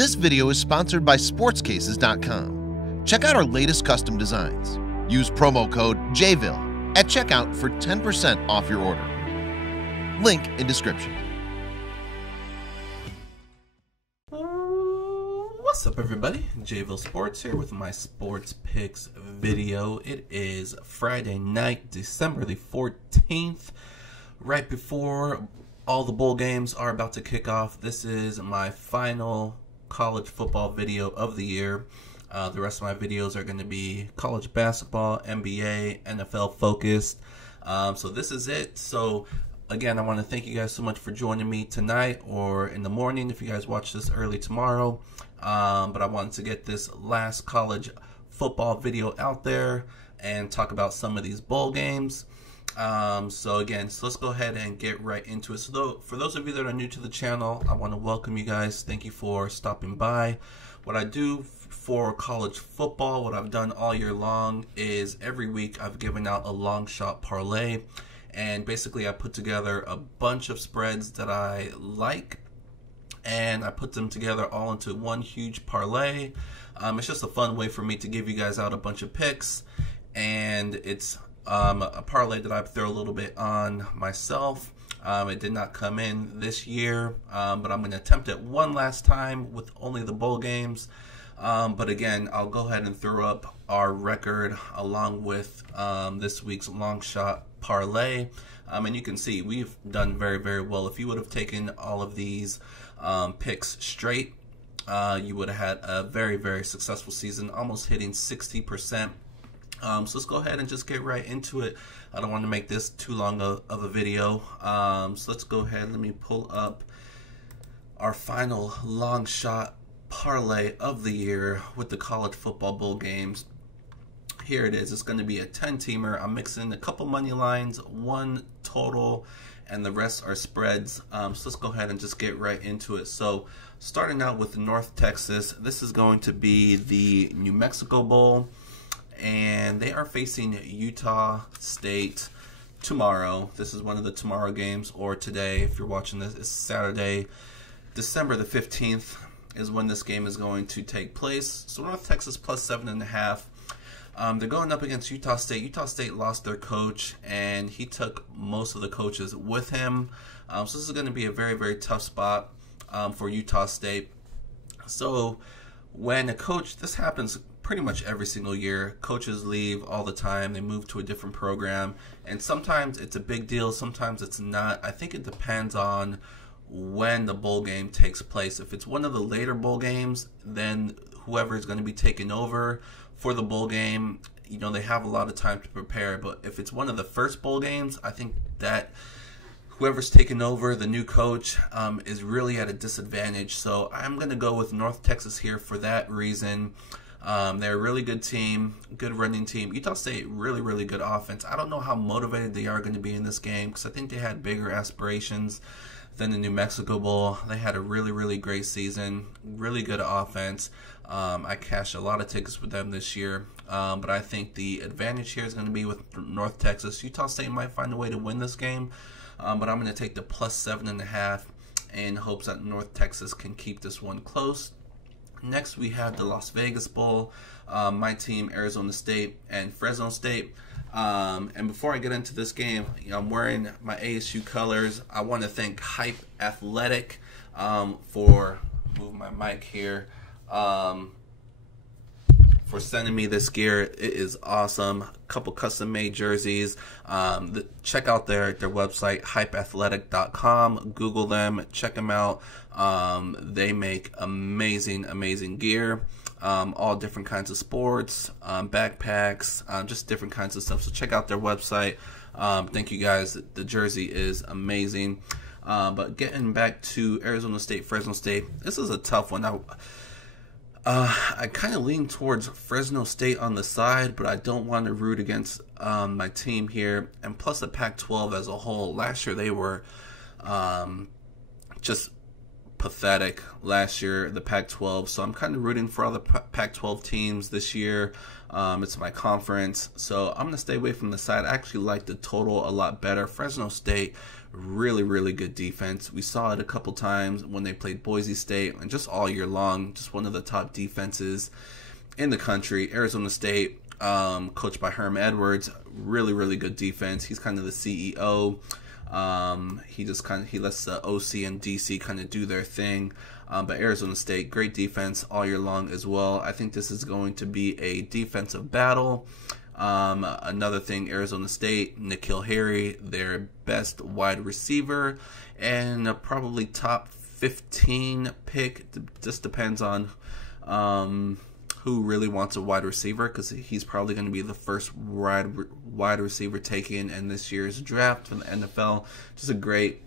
This video is sponsored by sportscases.com. Check out our latest custom designs. Use promo code JVille at checkout for 10% off your order. Link in description. What's up, everybody? JVille Sports here with my sports picks video. It is Friday night, December the 14th, right before all the bowl games are about to kick off. This is my final college football video of the year. The rest of my videos are going to be college basketball, NBA, NFL focused. So this is it. So again, I want to thank you guys so much for joining me tonight or in the morning if you guys watch this early tomorrow. But I wanted to get this last college football video out there and talk about some of these bowl games. So let's go ahead and get right into it. So for those of you that are new to the channel, I want to welcome you guys. Thank you for stopping by. What I do for college football, what I've done all year long, is every week I've given out a long shot parlay. And basically I put together a bunch of spreads that I like, and I put them together all into one huge parlay. It's just a fun way for me to give you guys out a bunch of picks, and it's a parlay that I throw a little bit on myself. It did not come in this year, but I'm going to attempt it one last time with only the bowl games. But again, I'll go ahead and throw up our record along with this week's long shot parlay. And you can see we've done very, very well. If you would have taken all of these picks straight, you would have had a very, very successful season, almost hitting 60%. So let's go ahead and just get right into it. I don't want to make this too long of a video. So let's go ahead. Let me pull up our final long shot parlay of the year with the college football bowl games. Here it is. It's going to be a 10-teamer. I'm mixing a couple money lines, one total, and the rest are spreads. So let's go ahead and just get right into it. So starting out with North Texas, this is going to be the New Mexico Bowl, and they are facing Utah State tomorrow. This is one of the tomorrow games, or today if you're watching this. It's Saturday, December the 15th is when this game is going to take place. So North Texas plus 7.5. They're going up against Utah State. Utah State lost their coach, and he took most of the coaches with him. So this is going to be a very, very tough spot for Utah State. So when a coach, this happens pretty much every single year. Coaches leave all the time. They move to a different program, and sometimes it's a big deal, sometimes it's not. I think it depends on when the bowl game takes place. If it's one of the later bowl games, then whoever is going to be taking over for the bowl game, you know, they have a lot of time to prepare. But if it's one of the first bowl games, I think that whoever's taking over, the new coach, is really at a disadvantage. So I'm going to go with North Texas here for that reason. They're a really good team, good running team. Utah State, really, really good offense. I don't know how motivated they are going to be in this game, because I think they had bigger aspirations than the New Mexico Bowl. They had a really, really great season, really good offense. I cashed a lot of tickets with them this year, but I think the advantage here is going to be with North Texas. Utah State might find a way to win this game, but I'm going to take the plus 7.5 in hopes that North Texas can keep this one close. Next, we have the Las Vegas Bowl. My team, Arizona State and Fresno State. And before I get into this game, you know, I'm wearing my ASU colors. I want to thank Hype Athletic for moving my mic here. For sending me this gear. It is awesome. A couple custom made jerseys. Check out their website, hypeathletic.com. Google them, check them out. They make amazing gear. All different kinds of sports, backpacks, just different kinds of stuff. So check out their website. Thank you guys. The jersey is amazing. But getting back to Arizona State, Fresno State, this is a tough one. I kind of lean towards Fresno State on the side, but I don't want to root against my team here. And plus the Pac-12 as a whole, last year they were just pathetic last year, the Pac-12. So I'm kind of rooting for all the Pac-12 teams this year. It's my conference, so I'm going to stay away from the side. I actually like the total a lot better. Fresno State, really, really good defense. We saw it a couple times when they played Boise State, and just all year long, just one of the top defenses in the country. Arizona State, coached by Herm Edwards, really, really good defense. He's kind of the CEO. He lets the OC and DC kind of do their thing. But Arizona State, great defense all year long as well. I think this is going to be a defensive battle. Another thing, Arizona State, N'Keal Harry, their best wide receiver, and probably top 15 pick. Just depends on who really wants a wide receiver, because he's probably going to be the first wide receiver taken in this year's draft from the NFL. Just a great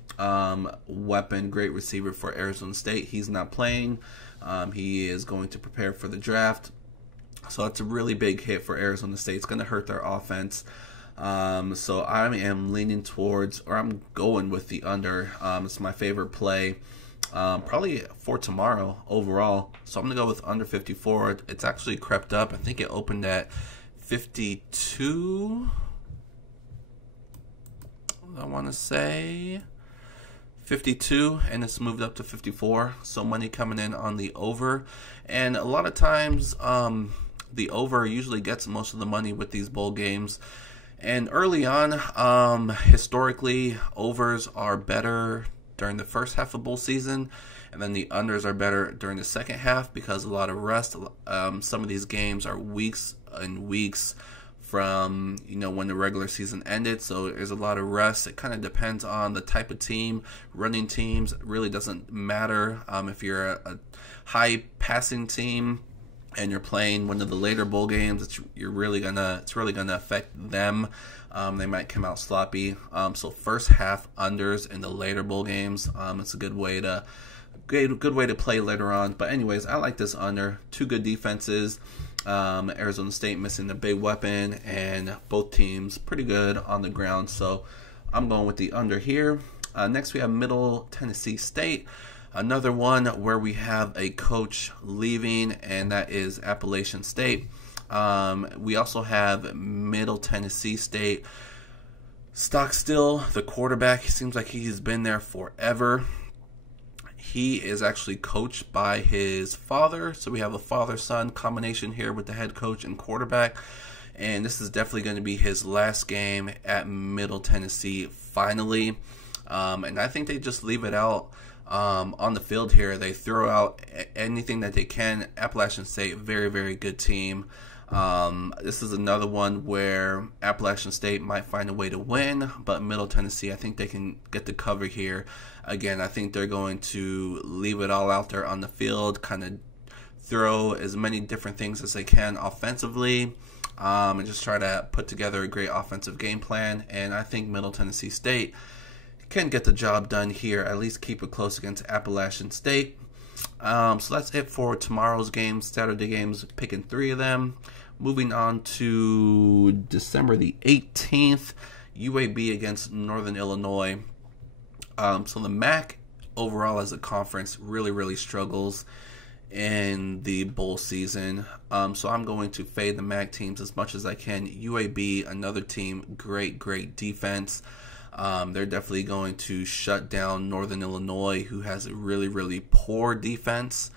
weapon, great receiver for Arizona State. He's not playing. He is going to prepare for the draft. So it's a really big hit for Arizona State. It's going to hurt their offense. So I am leaning towards, or I'm going with the under. It's my favorite play. Probably for tomorrow overall. So I'm going to go with under 54. It's actually crept up. I think it opened at 52. I want to say 52, and it's moved up to 54. So money coming in on the over. And a lot of times the over usually gets most of the money with these bowl games. And early on, historically, overs are better during the first half of bowl season, and then the unders are better during the second half because a lot of rest. Some of these games are weeks and weeks from when the regular season ended, so there's a lot of rest. It kind of depends on the type of team. Running teams, really doesn't matter. If you're a high passing team and you're playing one of the later bowl games, it's really gonna affect them. They might come out sloppy. So first half unders in the later bowl games. It's a good way to play later on. But anyways, I like this under. Two good defenses. Arizona State missing a big weapon, and both teams pretty good on the ground. So I'm going with the under here. Next we have Middle Tennessee State. Another one where we have a coach leaving, and that is Appalachian State. We also have Middle Tennessee State. Stockstill, the quarterback, he seems like he's been there forever. He is actually coached by his father, so we have a father-son combination here with the head coach and quarterback. And this is definitely going to be his last game at Middle Tennessee, finally. And I think they just leave it out on the field here. They throw out anything that they can. Appalachian State, very, very good team. This is another one where Appalachian State might find a way to win, but Middle Tennessee, I think they can get the cover here. Again, I think they're going to leave it all out there on the field, kind of throw as many different things as they can offensively, and just try to put together a great offensive game plan. And I think Middle Tennessee State can get the job done here, at least keep it close against Appalachian State. So that's it for tomorrow's games, Saturday games, picking 3 of them. Moving on to December the 18th, UAB against Northern Illinois. So the MAC overall as a conference really, really struggles in the bowl season. So I'm going to fade the MAC teams as much as I can. UAB, another team, great, great defense. They're definitely going to shut down Northern Illinois, who has a really, really poor defense,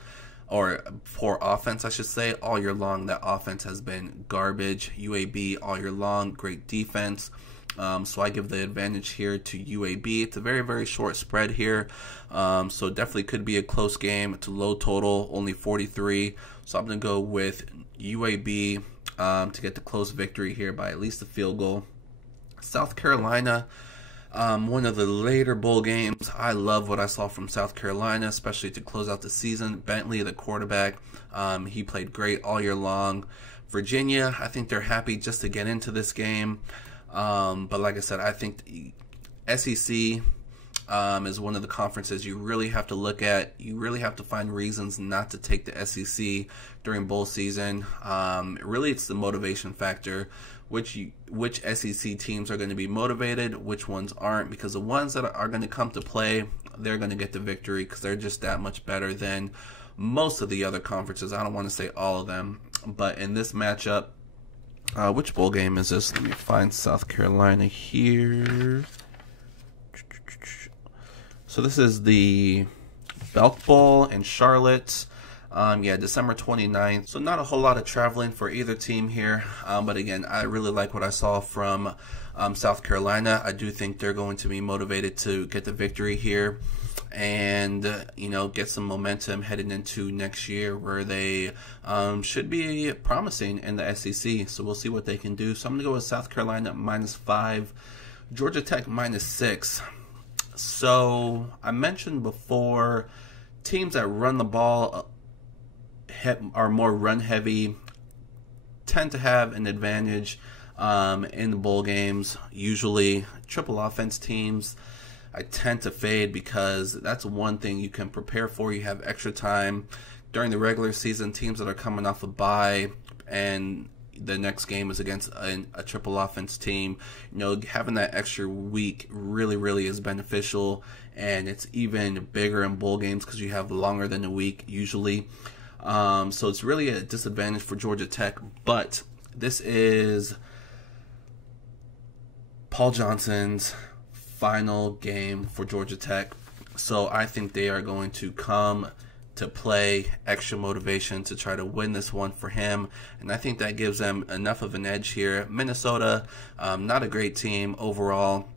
or poor offense, I should say. All year long, that offense has been garbage. UAB, all year long, great defense. So I give the advantage here to UAB. It's a very, very short spread here. So definitely could be a close game. It's a low total, only 43. So I'm going to go with UAB to get the close victory here by at least a field goal. South Carolina, one of the later bowl games. I love what I saw from South Carolina, especially to close out the season. Bentley, the quarterback, he played great all year long. Virginia, I think they're happy just to get into this game. But like I said, I think the SEC is one of the conferences you really have to look at. You really have to find reasons not to take the SEC during bowl season. Really, it's the motivation factor. Which SEC teams are going to be motivated, which ones aren't, because the ones that are going to come to play they're going to get the victory because they're just that much better than most of the other conferences. I don't want to say all of them, but in this matchup, which bowl game is this? Let me find South Carolina here. So this is the Belk Bowl in Charlotte. Yeah, December 29th. So not a whole lot of traveling for either team here. But again, I really like what I saw from South Carolina. I do think they're going to be motivated to get the victory here and, you know, get some momentum heading into next year where they should be promising in the SEC. So we'll see what they can do. So I'm going to go with South Carolina -5, Georgia Tech -6. So I mentioned before, teams that run the ball are more run heavy, tend to have an advantage in the bowl games. Usually triple offense teams I tend to fade because that's one thing you can prepare for. You have extra time during the regular season. Teams that are coming off a bye and the next game is against a triple offense team, you know, having that extra week really is beneficial, and it's even bigger in bowl games because you have longer than a week usually. So it's really a disadvantage for Georgia Tech, but this is Paul Johnson's final game for Georgia Tech, so I think they are going to come to play extra motivation to try to win this one for him, and I think that gives them enough of an edge here. Minnesota, not a great team overall,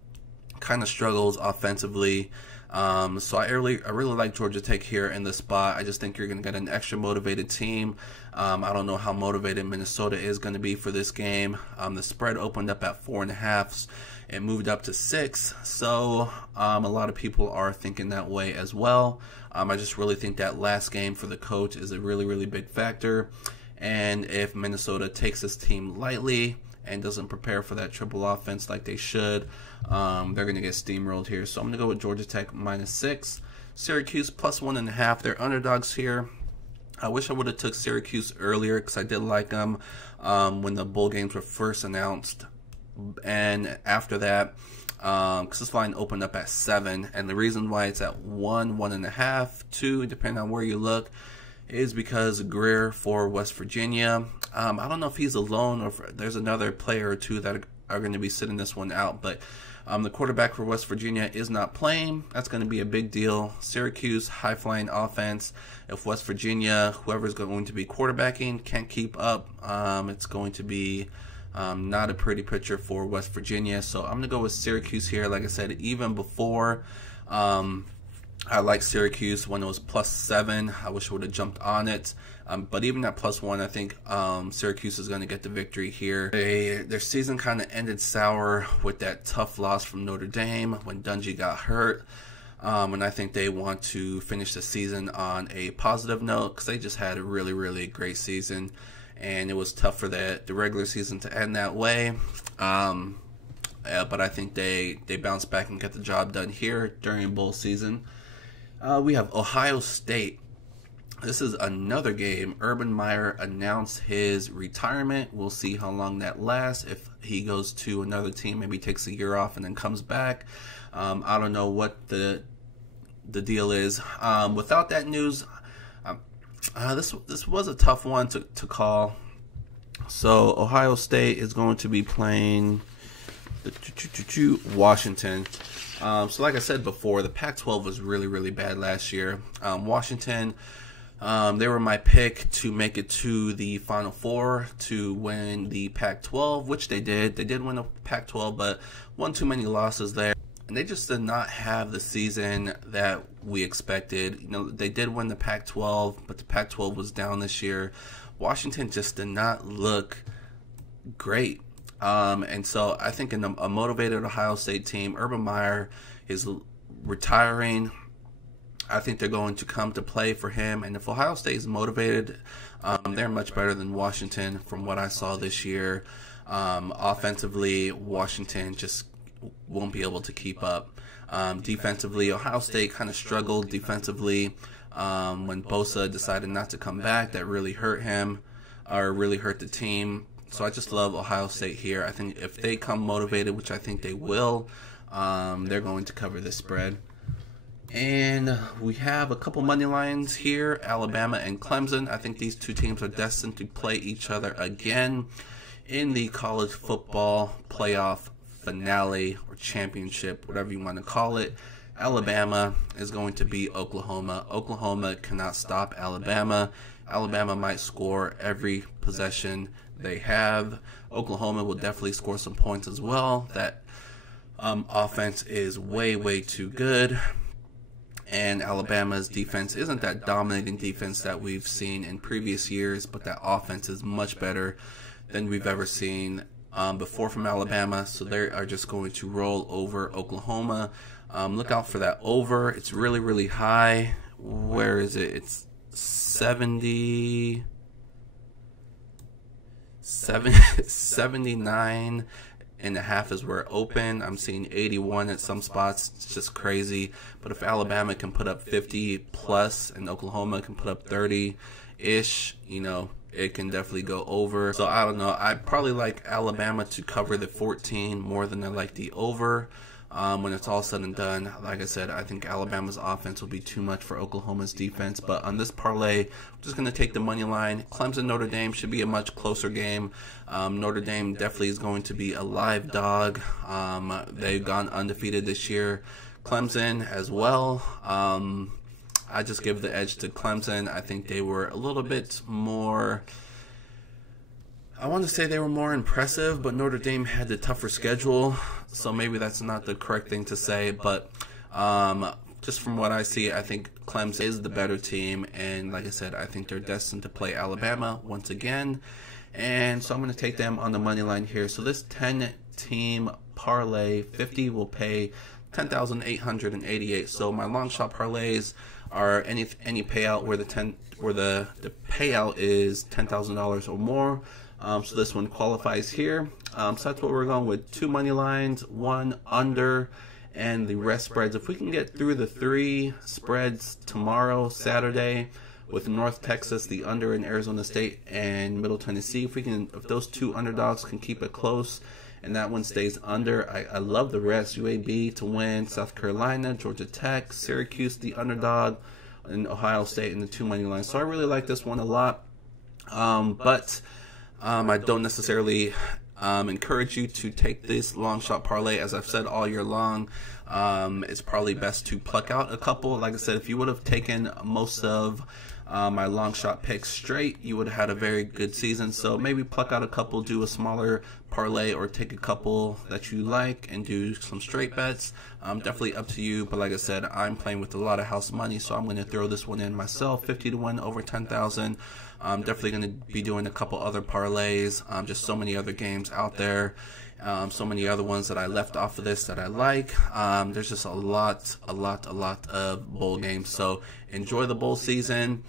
kind of struggles offensively. So I really like Georgia Tech here in this spot. I just think you're going to get an extra motivated team. I don't know how motivated Minnesota is going to be for this game. The spread opened up at 4.5. It moved up to 6. So a lot of people are thinking that way as well. I just really think that last game for the coach is a really big factor. And if Minnesota takes this team lightly and doesn't prepare for that triple offense like they should, they're going to get steamrolled here. So I'm going to go with Georgia Tech -6. Syracuse +1.5. They're underdogs here. I wish I would have took Syracuse earlier because I did like them when the bowl games were first announced. And after that, because this line opened up at 7. And the reason why it's at 1, 1.5, 2, depending on where you look, is because Greer for West Virginia. I don't know if he's alone or if there's another player or two that are going to be sitting this one out, but the quarterback for West Virginia is not playing. That's going to be a big deal. Syracuse, high-flying offense. If West Virginia, whoever's going to be quarterbacking, can't keep up, it's going to be not a pretty picture for West Virginia. So I'm going to go with Syracuse here. Like I said, even before, I like Syracuse when it was +7. I wish I would have jumped on it. But even at +1, I think Syracuse is going to get the victory here. Their season kind of ended sour with that tough loss from Notre Dame when Dungy got hurt. And I think they want to finish the season on a positive note because they just had a really great season. And it was tough for the regular season to end that way. But I think they bounce back and get the job done here during bowl season. We have Ohio State. This is another game. Urban Meyer announced his retirement. We'll see how long that lasts. If he goes to another team, maybe takes a year off and then comes back. I don't know what the deal is. Without that news, this was a tough one to call. So Ohio State is going to be playing Washington. So like I said before, the Pac-12 was really bad last year. Washington, they were my pick to make it to the Final Four to win the Pac-12, which they did. They did win the Pac-12, but one too many losses there. And they just did not have the season that we expected. You know, they did win the Pac-12, but the Pac-12 was down this year. Washington just did not look great. And so I think in a motivated Ohio State team, Urban Meyer is retiring. I think they're going to come to play for him. And if Ohio State is motivated, they're much better than Washington from what I saw this year. Offensively, Washington just won't be able to keep up. Defensively, Ohio State kind of struggled defensively when Bosa decided not to come back. That really hurt him, or really hurt the team. So I just love Ohio State here. I think if they come motivated, which I think they will, they're going to cover this spread. And we have a couple money lines here, Alabama and Clemson. I think these two teams are destined to play each other again in the college football playoff finale or championship, whatever you want to call it. Alabama is going to beat Oklahoma. Oklahoma cannot stop Alabama. Alabama might score every possession they have. Oklahoma will definitely score some points as well. That offense is way, way too good. And Alabama's defense isn't that dominating defense that we've seen in previous years, but that offense is much better than we've ever seen before from Alabama. So they are just going to roll over Oklahoma. Look out for that over. It's really, really high. Where is it? It's 79 and a half is where it opened. I'm seeing 81 at some spots. It's just crazy. But if Alabama can put up 50 plus and Oklahoma can put up 30-ish, you know, it can definitely go over. So I don't know. I'd probably like Alabama to cover the 14 more than I like the over. When it's all said and done, like I said, I think Alabama's offense will be too much for Oklahoma's defense. But on this parlay, I'm just going to take the money line. Clemson Notre Dame should be a much closer game. Notre Dame definitely is going to be a live dog. They've gone undefeated this year. Clemson as well. I just give the edge to Clemson. I think they were a little bit more... I want to say they were more impressive, but Notre Dame had the tougher schedule, so maybe that's not the correct thing to say. But just from what I see, I think Clemson is the better team, and like I said, I think they're destined to play Alabama once again. And so I'm going to take them on the money line here. So this 10-team parlay, 50 will pay $10,888. So my long shot parlays are any payout where the payout is $10,000 or more. So this one qualifies here. So that's what we're going with. 2 money lines, 1 under, and the rest spreads. If we can get through the 3 spreads tomorrow, Saturday, with North Texas, the under in Arizona State, and Middle Tennessee, if those 2 underdogs can keep it close, and that one stays under, I love the rest. UAB to win, South Carolina, Georgia Tech, Syracuse, the underdog, and Ohio State in the 2 money lines. So I really like this one a lot. But I don't necessarily encourage you to take this long shot parlay. As I've said all year long, it's probably best to pluck out a couple. Like I said, if you would have taken most of my long shot picks straight, you would have had a very good season. So maybe pluck out a couple, do a smaller parlay, or take a couple that you like and do some straight bets. Definitely up to you, but like I said, I'm playing with a lot of house money, so I'm going to throw this one in myself. 50 to win over 10,000. I'm definitely going to be doing a couple other parlays. Just so many other games out there. So many other ones that I left off of this that I like. There's just a lot of bowl games. So enjoy the bowl season.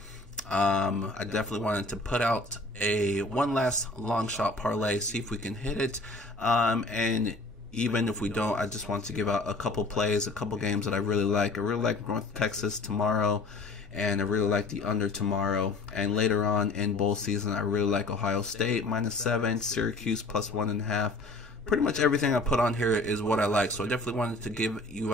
I definitely wanted to put out one last long shot parlay, see if we can hit it. And even if we don't, I just want to give out a couple plays, a couple games that I really like. I really like North Texas tomorrow, and I really like the under tomorrow. And later on in bowl season, I really like Ohio State -7, Syracuse +1.5. Pretty much everything I put on here is what I like. So I definitely wanted to give you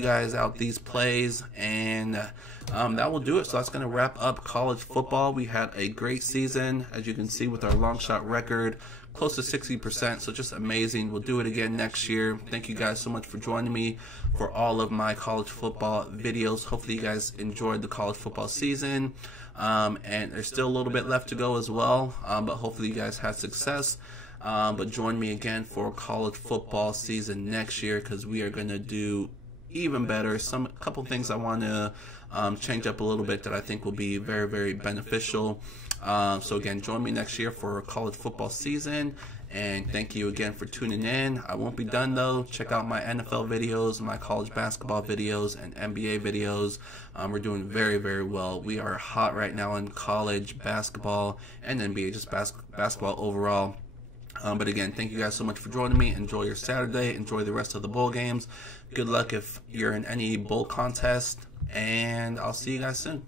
guys out these plays, and that will do it. So that's going to wrap up college football. We had a great season, as you can see with our long shot record, close to 60%. So just amazing. We'll do it again next year. Thank you guys so much for joining me for all of my college football videos. Hopefully you guys enjoyed the college football season, and there's still a little bit left to go as well, but hopefully you guys had success. But join me again for college football season next year, because we are going to do even better. A couple things I want to change up a little bit that I think will be very, very beneficial. So again, join me next year for college football season, and thank you again for tuning in. I won't be done though. Check out my NFL videos, my college basketball videos, and NBA videos. We're doing very, very well. We are hot right now in college basketball and NBA, just basketball overall. But again, thank you guys so much for joining me. Enjoy your Saturday. Enjoy the rest of the bowl games. Good luck if you're in any bowl contest, and I'll see you guys soon.